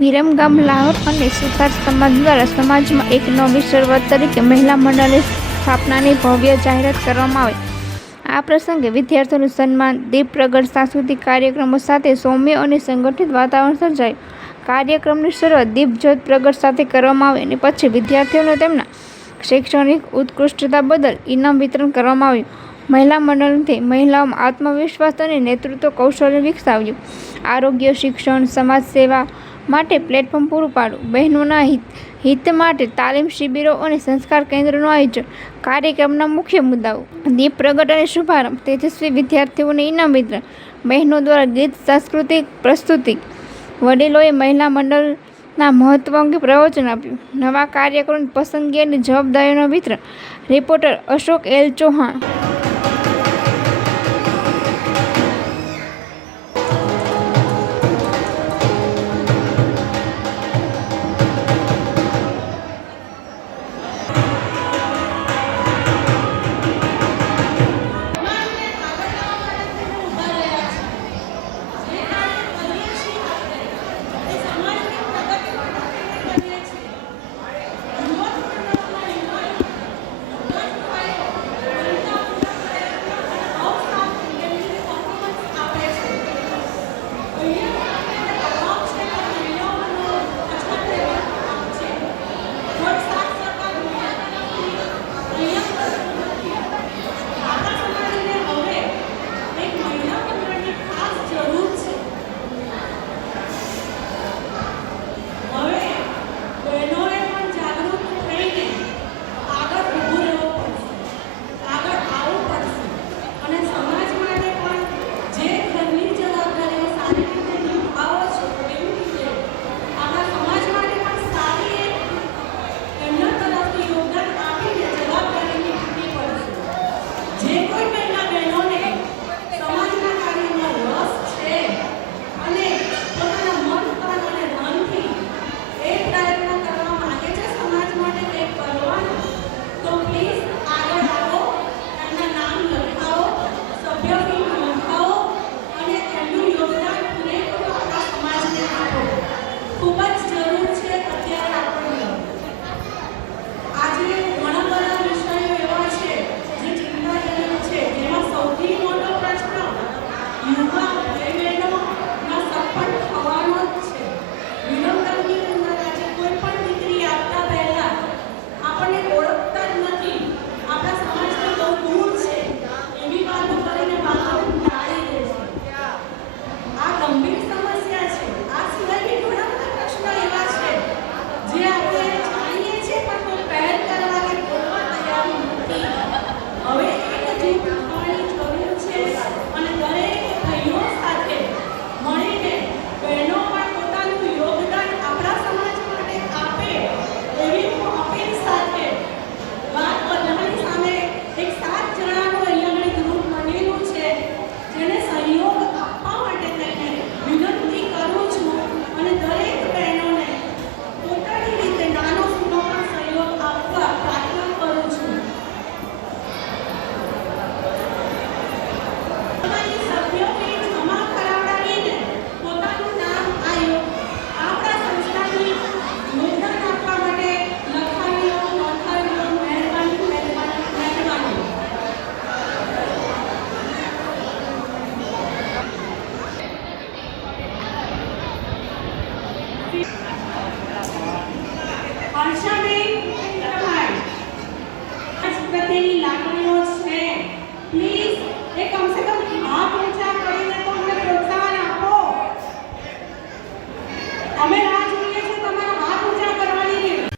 વિરમગામ લાહોર અને સુથાર સમાજ દ્વારા સમાજમાં એક નવી શરૂઆત તરીકે મહિલા મંડળની સ્થાપનાની ભવ્ય જાહેરાત કરવામાં આવી. આ પ્રસંગે વિદ્યાર્થીઓનું સન્માન, દીપ પ્રગટ, સાંસ્કૃતિક કાર્યક્રમો સાથે સૌમ્ય અને સંગઠિત વાતાવરણ સર્જાયું. કાર્યક્રમની શરૂઆત દીપ જ્યોત પ્રગટ સાથે કરવામાં આવી અને પછી વિદ્યાર્થીઓને તેમના શૈક્ષણિક ઉત્કૃષ્ટતા બદલ ઇનામ વિતરણ કરવામાં આવ્યું. મહિલા મંડળથી મહિલાઓમાં આત્મવિશ્વાસ અને નેતૃત્વ કૌશલ્ય વિકસાવ્યું. આરોગ્ય, શિક્ષણ, સમાજ સેવા માટે પ્લેટફોર્મ પૂરું પાડવું, બહેનોના હિત માટે તાલીમ શિબિરો અને સંસ્કાર કેન્દ્રનું આયોજન. કાર્યક્રમના મુખ્ય મુદ્દાઓ: દીપ પ્રગટ અને શુભારંભ, તેજસ્વી વિદ્યાર્થીઓને ઇનામ વિતરણ, બહેનો દ્વારા ગીત સાંસ્કૃતિક પ્રસ્તુતિ, વડીલોએ મહિલા મંડળના મહત્વ અંગે પ્રવચન આપ્યું. નવા કાર્યકરોની પસંદગી અને જવાબદારીઓનું વિતરણ. Reporter Ashok L Chauhan. Ansha